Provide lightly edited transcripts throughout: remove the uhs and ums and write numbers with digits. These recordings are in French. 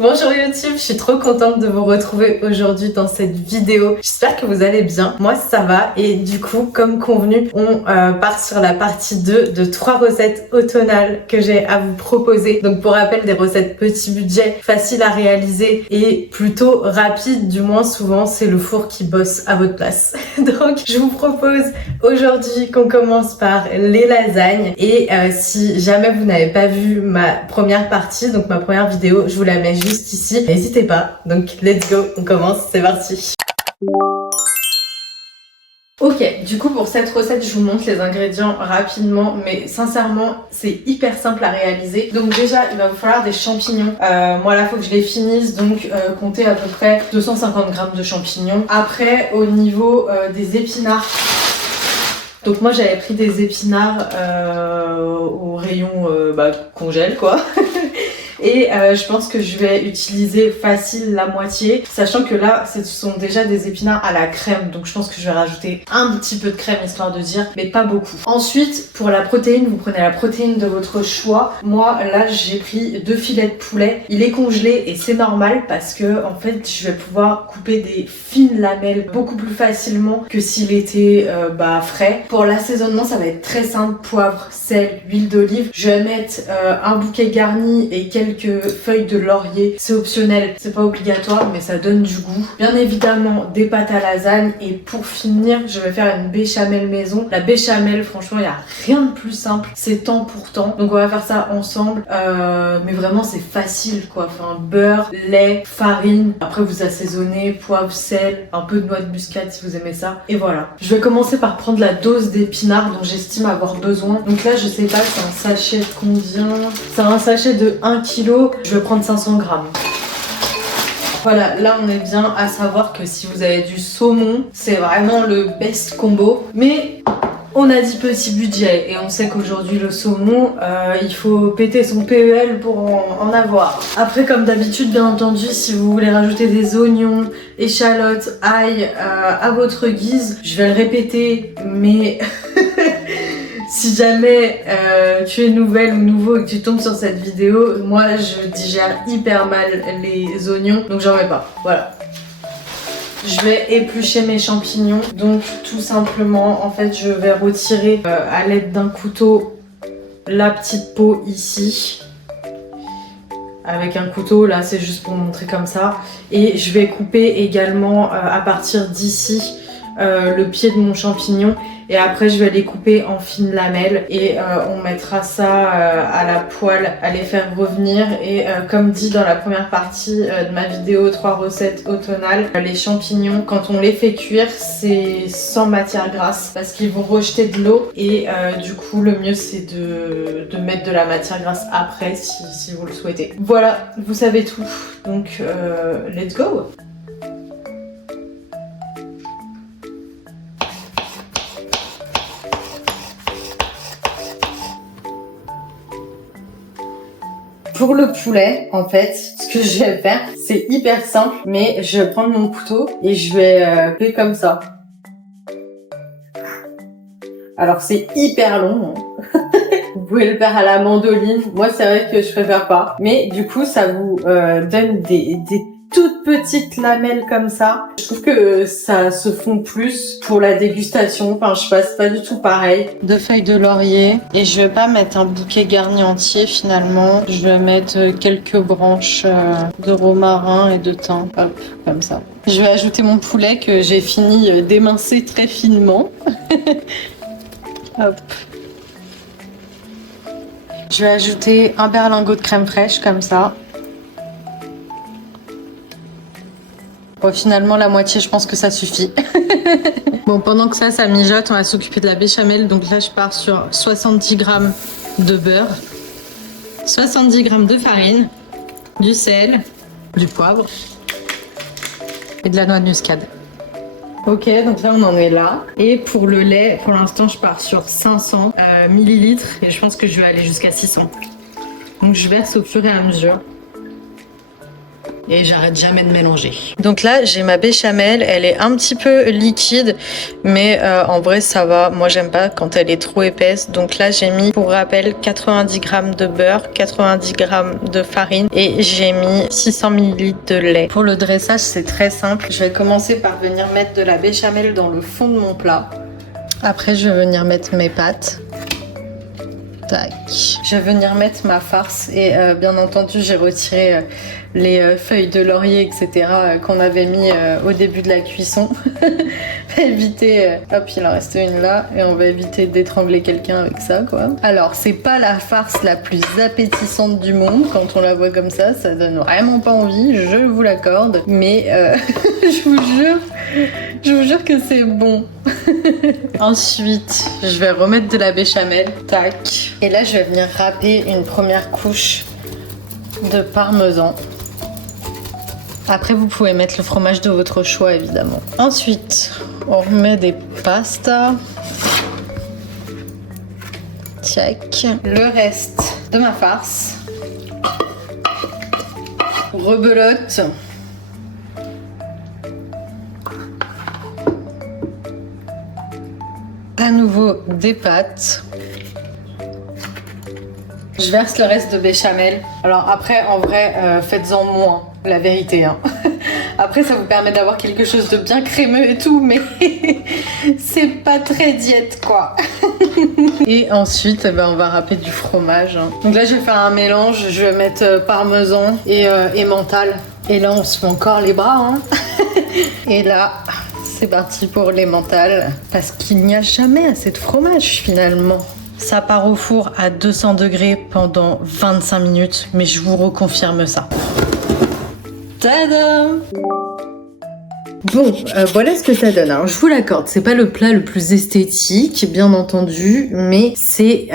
Bonjour YouTube, je suis trop contente de vous retrouver aujourd'hui dans cette vidéo. J'espère que vous allez bien, moi ça va et du coup comme convenu on part sur la partie 2 de 3 recettes automnales que j'ai à vous proposer. Donc pour rappel des recettes petit budget, faciles à réaliser et plutôt rapides, du moins souvent c'est le four qui bosse à votre place. Donc je vous propose aujourd'hui qu'on commence par les lasagnes et si jamais vous n'avez pas vu ma première partie, donc ma première vidéo, je vous la mets juste ici, n'hésitez pas. Donc let's go, on commence, c'est parti. Ok, du coup pour cette recette je vous montre les ingrédients rapidement, mais sincèrement c'est hyper simple à réaliser. Donc déjà il va vous falloir des champignons, moi là faut que je les finisse, donc comptez à peu près 250 grammes de champignons. Après au niveau des épinards, donc moi j'avais pris des épinards au rayon congèle quoi. Et je pense que je vais utiliser facile la moitié, sachant que là ce sont déjà des épinards à la crème, donc je pense que je vais rajouter un petit peu de crème histoire de dire, mais pas beaucoup. Ensuite pour la protéine, vous prenez la protéine de votre choix. Moi là j'ai pris 2 filets de poulet, il est congelé et c'est normal parce que en fait je vais pouvoir couper des fines lamelles beaucoup plus facilement que s'il était frais. Pour l'assaisonnement ça va être très simple, poivre, sel, huile d'olive. Je vais mettre un bouquet garni et quelques feuilles de laurier, c'est optionnel, c'est pas obligatoire mais ça donne du goût. Bien évidemment des pâtes à lasagne et pour finir je vais faire une béchamel maison. La béchamel franchement il n'y a rien de plus simple, c'est temps pour temps, donc on va faire ça ensemble, mais vraiment c'est facile quoi, enfin beurre, lait, farine, après vous assaisonnez, poivre, sel, un peu de noix de muscade si vous aimez ça et voilà. Je vais commencer par prendre la dose d'épinards dont j'estime avoir besoin. Donc là je sais pas, c'est un sachet de combien, c'est un sachet de 1 kg. Je vais prendre 500 grammes. Voilà, là on est bien, à savoir que si vous avez du saumon, c'est vraiment le best combo. Mais on a dit petit budget et on sait qu'aujourd'hui le saumon, il faut péter son PEL pour en avoir. Après comme d'habitude bien entendu, si vous voulez rajouter des oignons, échalotes, ail à votre guise, je vais le répéter mais... Si jamais tu es nouvelle ou nouveau et que tu tombes sur cette vidéo, moi je digère hyper mal les oignons, donc j'en mets pas, voilà. Je vais éplucher mes champignons, donc tout simplement en fait je vais retirer à l'aide d'un couteau la petite peau ici. Avec un couteau, là c'est juste pour montrer comme ça. Et je vais couper également à partir d'ici le pied de mon champignon. Et après je vais les couper en fines lamelles et on mettra ça à la poêle, à les faire revenir. Et comme dit dans la première partie de ma vidéo 3 recettes automnales, les champignons quand on les fait cuire c'est sans matière grasse parce qu'ils vont rejeter de l'eau et du coup le mieux c'est de mettre de la matière grasse après si vous le souhaitez. Voilà, vous savez tout, donc let's go! Pour le poulet, en fait, ce que je vais faire, c'est hyper simple, mais je vais prendre mon couteau et je vais couper comme ça. Alors c'est hyper long, hein. Vous pouvez le faire à la mandoline, moi c'est vrai que je préfère pas. Mais du coup ça vous donne des toutes petites lamelles comme ça. Je trouve que ça se fond plus pour la dégustation. Enfin, je sais pas, c'est pas du tout pareil. 2 feuilles de laurier. Et je vais pas mettre un bouquet garni entier finalement. Je vais mettre quelques branches de romarin et de thym. Hop, comme ça. Je vais ajouter mon poulet que j'ai fini d'émincer très finement. Hop. Je vais ajouter un berlingot de crème fraîche comme ça. Bon, finalement, la moitié, je pense que ça suffit. Bon, pendant que ça mijote, on va s'occuper de la béchamel. Donc là, je pars sur 70 grammes de beurre, 70 grammes de farine, du sel, du poivre et de la noix de muscade. Ok, donc là, on en est là. Et pour le lait, pour l'instant, je pars sur 500 millilitres et je pense que je vais aller jusqu'à 600. Donc je verse au fur et à mesure. et j'arrête jamais de mélanger. Donc là, j'ai ma béchamel, elle est un petit peu liquide, mais en vrai ça va. Moi j'aime pas quand elle est trop épaisse. Donc là j'ai mis, pour rappel, 90 g de beurre, 90 g de farine et j'ai mis 600 ml de lait. Pour le dressage, c'est très simple. Je vais commencer par venir mettre de la béchamel dans le fond de mon plat. Après, je vais venir mettre mes pâtes. Tac. Je vais venir mettre ma farce et bien entendu, j'ai retiré les feuilles de laurier, etc. Qu'on avait mis au début de la cuisson. On va éviter... hop, il en reste une là et on va éviter d'étrangler quelqu'un avec ça, quoi. Alors, c'est pas la farce la plus appétissante du monde. Quand on la voit comme ça donne vraiment pas envie, je vous l'accorde. Mais je vous jure que c'est bon. Ensuite, je vais remettre de la béchamel. Tac. Et là, je vais venir râper une première couche de parmesan. Après, vous pouvez mettre le fromage de votre choix, évidemment. Ensuite, on remet des pastas. Tac. Le reste de ma farce. Rebelote. À nouveau des pâtes. Je verse le reste de béchamel. Alors après, en vrai, faites-en moins, la vérité. Hein. Après, ça vous permet d'avoir quelque chose de bien crémeux et tout, mais c'est pas très diète, quoi. Et ensuite, on va râper du fromage. Hein. Donc là, je vais faire un mélange. Je vais mettre parmesan et emmental. Et là, on se fait encore les bras. Hein. Et là... c'est parti pour l'emmental, parce qu'il n'y a jamais assez de fromage finalement. Ça part au four à 200 degrés pendant 25 minutes, mais je vous reconfirme ça. Tadam! Bon, voilà ce que ça donne. Alors, je vous l'accorde, c'est pas le plat le plus esthétique, bien entendu, mais c'est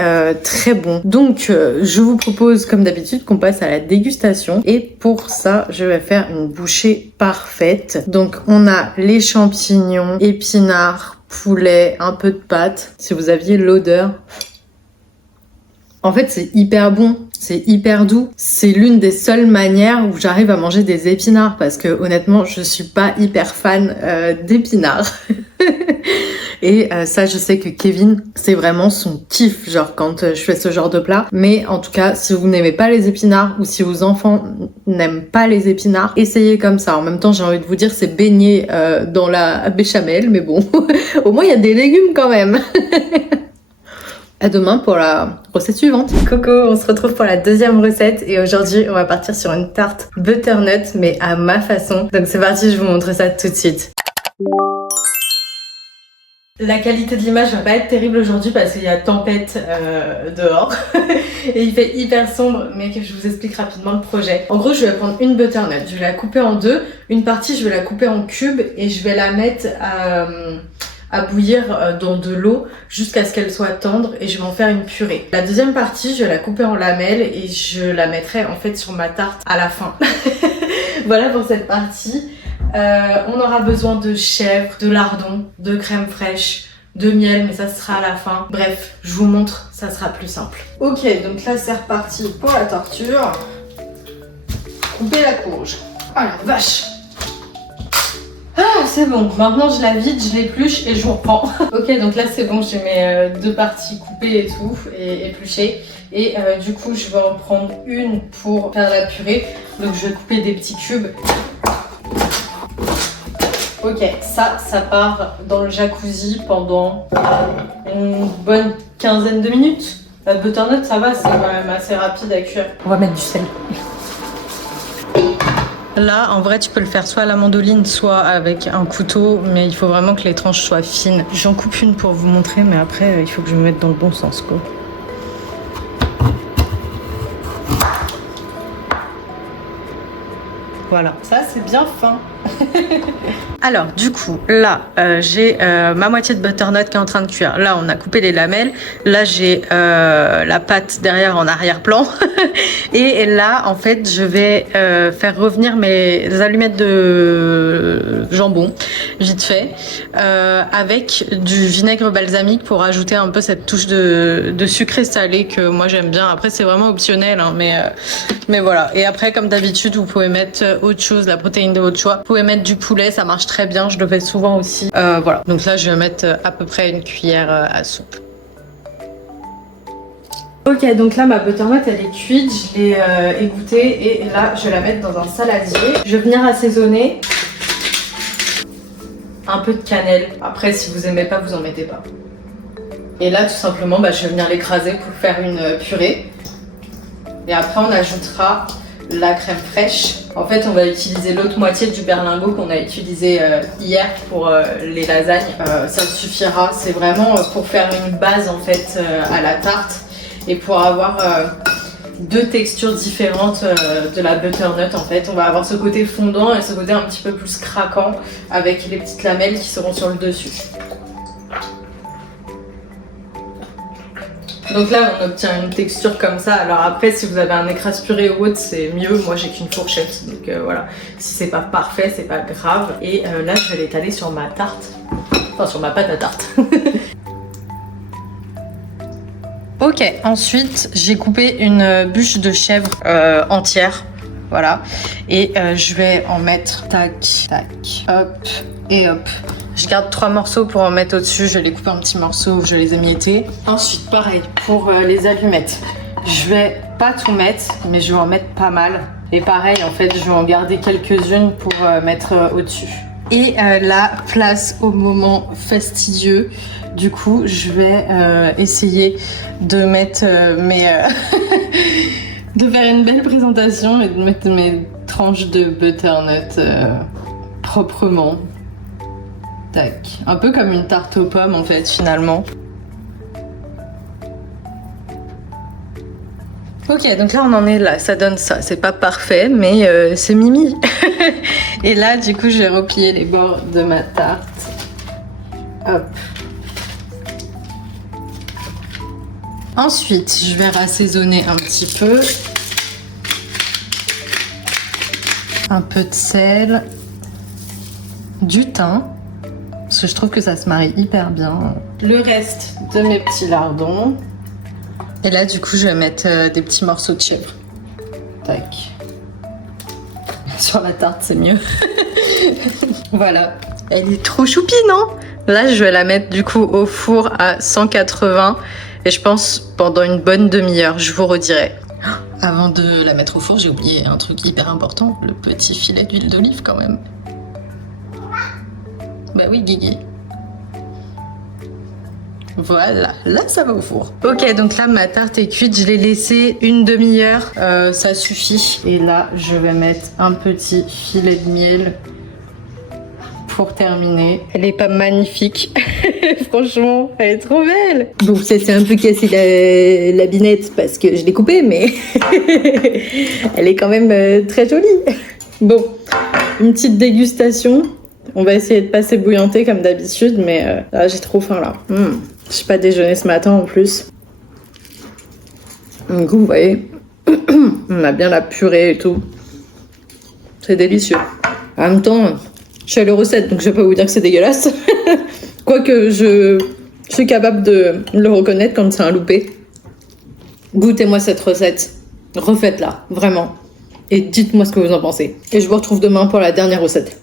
très bon. Donc, je vous propose, comme d'habitude, qu'on passe à la dégustation. Et pour ça, je vais faire une bouchée parfaite. Donc, on a les champignons, épinards, poulet, un peu de pâte. Si vous aviez l'odeur... En fait, c'est hyper bon, c'est hyper doux. C'est l'une des seules manières où j'arrive à manger des épinards parce que honnêtement, je suis pas hyper fan d'épinards. Et ça, je sais que Kevin, c'est vraiment son kiff, genre quand je fais ce genre de plat. Mais en tout cas, si vous n'aimez pas les épinards ou si vos enfants n'aiment pas les épinards, essayez comme ça. En même temps, j'ai envie de vous dire, c'est baigné dans la béchamel, mais bon, au moins il y a des légumes quand même. À demain pour la recette suivante. Coucou, on se retrouve pour la deuxième recette et aujourd'hui on va partir sur une tarte butternut mais à ma façon. Donc c'est parti, je vous montre ça tout de suite. La qualité de l'image va pas être terrible aujourd'hui parce qu'il y a tempête dehors et il fait hyper sombre, mais que je vous explique rapidement le projet. En gros, je vais prendre une butternut, je vais la couper en deux. Une partie, je vais la couper en cubes et je vais la mettre à bouillir dans de l'eau jusqu'à ce qu'elle soit tendre et je vais en faire une purée. La deuxième partie, je vais la couper en lamelles et je la mettrai en fait sur ma tarte à la fin. Voilà pour cette partie. On aura besoin de chèvre, de lardons, de crème fraîche, de miel, mais ça sera à la fin. Bref, je vous montre, ça sera plus simple. Ok, donc là c'est reparti pour la torture. Couper la courge. Oh la vache! Ah, c'est bon. Maintenant, je la vide, je l'épluche et je vous reprends. Ok, donc là, c'est bon. J'ai mes deux parties coupées et tout, et épluchées. Et du coup, je vais en prendre une pour faire la purée. Donc, je vais couper des petits cubes. Ok, ça part dans le jacuzzi pendant une bonne quinzaine de minutes. La butternut, ça va, c'est quand même assez rapide à cuire. On va mettre du sel. Là, en vrai, tu peux le faire soit à la mandoline, soit avec un couteau, mais il faut vraiment que les tranches soient fines. J'en coupe une pour vous montrer, mais après, il faut que je me mette dans le bon sens, quoi. Voilà, ça c'est bien fin. Alors du coup là j'ai ma moitié de butternut qui est en train de cuire. Là on a coupé les lamelles. Là j'ai la pâte derrière en arrière-plan. Et là en fait je vais faire revenir mes allumettes de jambon vite fait avec du vinaigre balsamique pour ajouter un peu cette touche de sucré salé que moi j'aime bien. Après c'est vraiment optionnel hein, mais voilà. Et après comme d'habitude vous pouvez mettre autre chose, la protéine de votre choix. Vous pouvez mettre du poulet, ça marche très bien, je le fais souvent aussi. Voilà, donc là je vais mettre à peu près une cuillère à soupe. Ok, donc là ma butternut elle est cuite, je l'ai égouttée et là je vais la mettre dans un saladier. Je vais venir assaisonner. Un peu de cannelle. Après, si vous aimez pas, vous en mettez pas. Et là, tout simplement, je vais venir l'écraser pour faire une purée. Et après, on ajoutera la crème fraîche. En fait, on va utiliser l'autre moitié du berlingot qu'on a utilisé hier pour les lasagnes. Ça suffira. C'est vraiment pour faire une base en fait à la tarte et pour avoir deux textures différentes de la butternut en fait. On va avoir ce côté fondant et ce côté un petit peu plus craquant avec les petites lamelles qui seront sur le dessus. Donc là on obtient une texture comme ça. Alors après si vous avez un écrase purée ou autre c'est mieux. Moi j'ai qu'une fourchette donc voilà. Si c'est pas parfait c'est pas grave. Et là je vais l'étaler sur ma tarte. Enfin sur ma pâte à tarte. Ok, ensuite j'ai coupé une bûche de chèvre entière, voilà, et je vais en mettre tac, tac, hop et hop. Je garde 3 morceaux pour en mettre au-dessus, je les coupe en petits morceaux, je les émiettés. Ensuite, pareil pour les allumettes, je vais pas tout mettre, mais je vais en mettre pas mal. Et pareil, en fait, je vais en garder quelques-unes pour mettre au-dessus. Et là, place au moment fastidieux. Du coup, je vais essayer de mettre de faire une belle présentation et de mettre mes tranches de butternut proprement. Tac. Un peu comme une tarte aux pommes en fait, finalement. Ok, donc là on en est là, ça donne ça. C'est pas parfait, mais c'est mimi. Et là, du coup, je vais replier les bords de ma tarte. Hop. Ensuite, je vais assaisonner un petit peu. Un peu de sel. Du thym. Parce que je trouve que ça se marie hyper bien. Le reste de mes petits lardons. Et là, du coup, je vais mettre des petits morceaux de chèvre. Tac. Sur la tarte, c'est mieux. Voilà. Elle est trop choupie, non? Là, je vais la mettre du coup au four à 180. Et je pense pendant une bonne demi-heure, je vous redirai. Avant de la mettre au four, j'ai oublié un truc hyper important. Le petit filet d'huile d'olive quand même. Bah oui, Guigui. Voilà, là ça va au four. Ok, donc là ma tarte est cuite, je l'ai laissée une demi-heure, ça suffit. Et là je vais mettre un petit filet de miel pour terminer. Elle est pas magnifique, franchement, elle est trop belle. Bon, ça s'est un peu cassé la binette parce que je l'ai coupée, mais elle est quand même très jolie. Bon, une petite dégustation. On va essayer de passer bouillanter comme d'habitude, mais là, j'ai trop faim là. Je suis pas déjeuné ce matin en plus. Du coup, vous voyez, on a bien la purée et tout. C'est délicieux. En même temps, je suis à l'euro 7, donc je vais pas vous dire que c'est dégueulasse. Quoique je suis capable de le reconnaître quand c'est un loupé. Goûtez-moi cette recette. Refaites-la, vraiment. Et dites-moi ce que vous en pensez. Et je vous retrouve demain pour la dernière recette.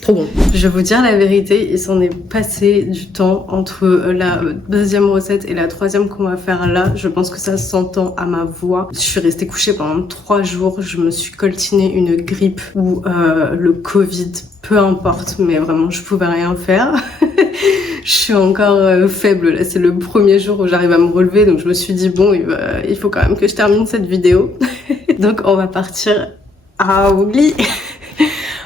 Trop bon. Je vais vous dire la vérité, il s'en est passé du temps entre la deuxième recette et la troisième qu'on va faire là. Je pense que ça s'entend à ma voix. Je suis restée couchée pendant 3 jours. Je me suis coltiné une grippe ou le Covid, peu importe, mais vraiment je pouvais rien faire. Je suis encore faible là, c'est le premier jour où j'arrive à me relever, donc je me suis dit bon, il faut quand même que je termine cette vidéo. Donc on va partir à Ougli.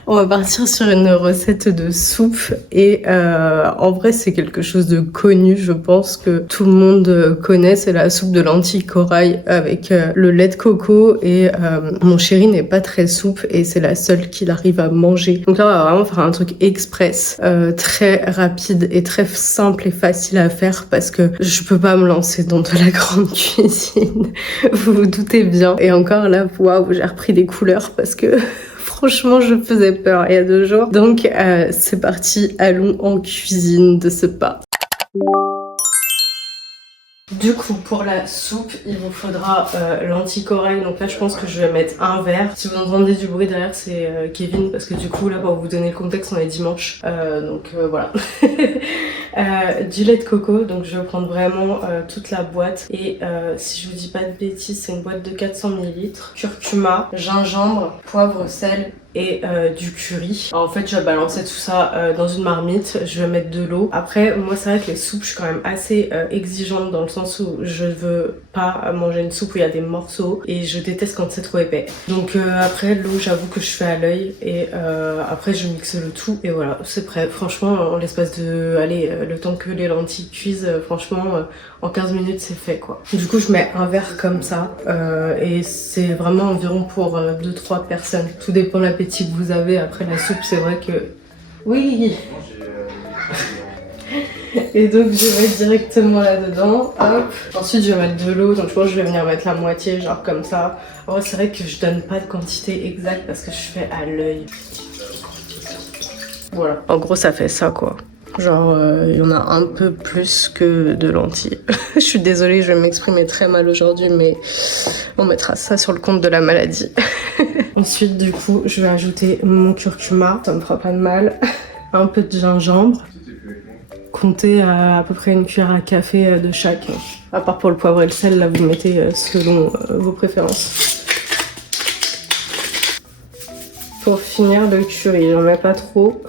On va partir sur une recette de soupe et en vrai c'est quelque chose de connu, je pense que tout le monde connaît, c'est la soupe de lentilles corail avec le lait de coco et mon chéri n'est pas très soupe et c'est la seule qu'il arrive à manger. Donc là on va vraiment faire un truc express, très rapide et très simple et facile à faire parce que je peux pas me lancer dans de la grande cuisine, vous vous doutez bien. Et encore là, waouh, j'ai repris des couleurs parce que franchement, je faisais peur il y a 2 jours. Donc, c'est parti, allons en cuisine de ce pas. Du coup, pour la soupe, il vous faudra lentilles corail. Donc là, je pense que je vais mettre un verre. Si vous entendez du bruit derrière, c'est Kevin. Parce que du coup, là, pour vous donner le contexte, on est dimanche. Voilà. Du lait de coco. Donc je vais prendre vraiment toute la boîte. Et si je vous dis pas de bêtises, c'est une boîte de 400 ml. Curcuma, gingembre, poivre, sel et du curry. Alors, en fait, je vais balancer tout ça dans une marmite. Je vais mettre de l'eau. Après, moi, c'est vrai que les soupes, je suis quand même assez exigeante dans le sens où je veux pas manger une soupe où il y a des morceaux et je déteste quand c'est trop épais. Donc après, l'eau, j'avoue que je fais à l'œil et après, je mixe le tout et voilà, c'est prêt. Franchement, en l'espace de, allez, le temps que les lentilles cuisent, franchement, en 15 minutes, c'est fait quoi. Du coup, je mets un verre comme ça et c'est vraiment environ pour 2-3 personnes. Tout dépend de l'appétit que vous avez. Après la soupe, c'est vrai que... Oui. Et donc je vais mettre directement là-dedans, hop. Ensuite je vais mettre de l'eau, donc je pense que je vais venir mettre la moitié, genre comme ça. En vrai c'est vrai que je donne pas de quantité exacte parce que je fais à l'œil. Voilà, en gros ça fait ça quoi. Genre il y en a un peu plus que de lentilles. Je suis désolée, je vais m'exprimer très mal aujourd'hui, mais on mettra ça sur le compte de la maladie. Ensuite du coup je vais ajouter mon curcuma, ça me fera pas de mal. Un peu de gingembre. Comptez à peu près une cuillère à café de chaque. À part pour le poivre et le sel, là vous mettez selon vos préférences. Pour finir le curry, j'en mets pas trop,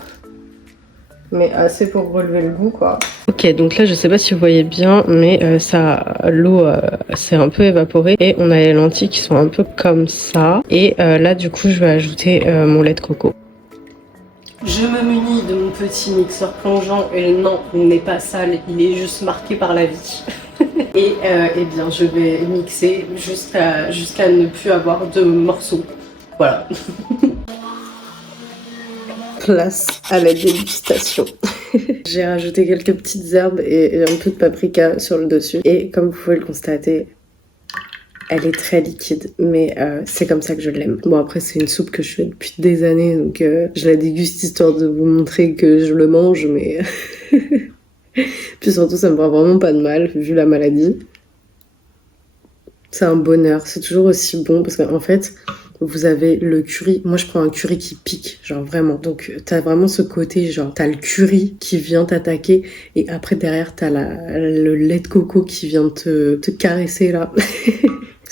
mais assez pour relever le goût quoi. Ok, donc là je sais pas si vous voyez bien, mais l'eau s'est un peu évaporée et on a les lentilles qui sont un peu comme ça. Et là du coup je vais ajouter mon lait de coco. Je me munis de mon petit mixeur plongeant et non, il n'est pas sale, il est juste marqué par la vie. Et eh bien je vais mixer jusqu'à ne plus avoir de morceaux. Voilà. Place à la dégustation. J'ai rajouté quelques petites herbes et un peu de paprika sur le dessus. Et comme vous pouvez le constater, elle est très liquide, mais c'est comme ça que je l'aime. Bon après c'est une soupe que je fais depuis des années, donc je la déguste histoire de vous montrer que je le mange, mais... Puis surtout ça me fera vraiment pas de mal, vu la maladie. C'est un bonheur, c'est toujours aussi bon, parce qu'en fait, vous avez le curry. Moi je prends un curry qui pique, genre vraiment. Donc t'as vraiment ce côté, genre t'as le curry qui vient t'attaquer, et après derrière t'as le lait de coco qui vient te caresser là.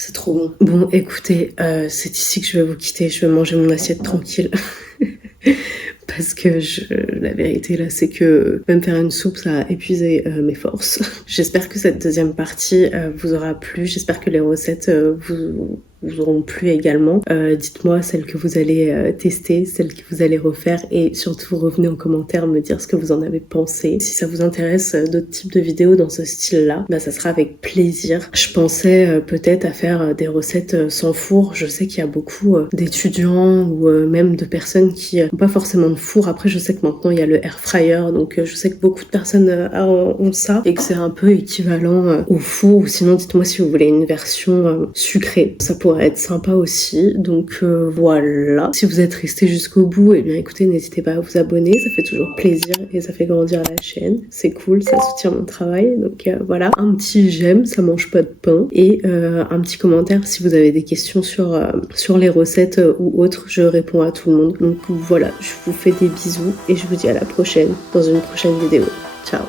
C'est trop bon. Bon, écoutez, c'est ici que je vais vous quitter. Je vais manger mon assiette tranquille. Parce que la vérité là, c'est que même faire une soupe, ça a épuisé mes forces. J'espère que cette deuxième partie vous aura plu. J'espère que les recettes vous auront plu également. Dites-moi celles que vous allez tester, celles que vous allez refaire, et surtout revenez en commentaire me dire ce que vous en avez pensé. Si ça vous intéresse d'autres types de vidéos dans ce style-là, bah ça sera avec plaisir. Je pensais peut-être à faire des recettes sans four. Je sais qu'il y a beaucoup d'étudiants ou même de personnes qui n'ont pas forcément de four. Après je sais que maintenant il y a le air fryer, donc je sais que beaucoup de personnes ont ça et que c'est un peu équivalent au four. Ou sinon dites-moi si vous voulez une version sucrée. Ça pourrait être sympa aussi, donc voilà. Si vous êtes resté jusqu'au bout, et bien écoutez, n'hésitez pas à vous abonner, ça fait toujours plaisir et ça fait grandir la chaîne, c'est cool, ça soutient mon travail, donc voilà. Un petit j'aime, ça mange pas de pain, et un petit commentaire si vous avez des questions sur les recettes ou autres, je réponds à tout le monde. Donc voilà, je vous fais des bisous et je vous dis à la prochaine dans une prochaine vidéo. Ciao.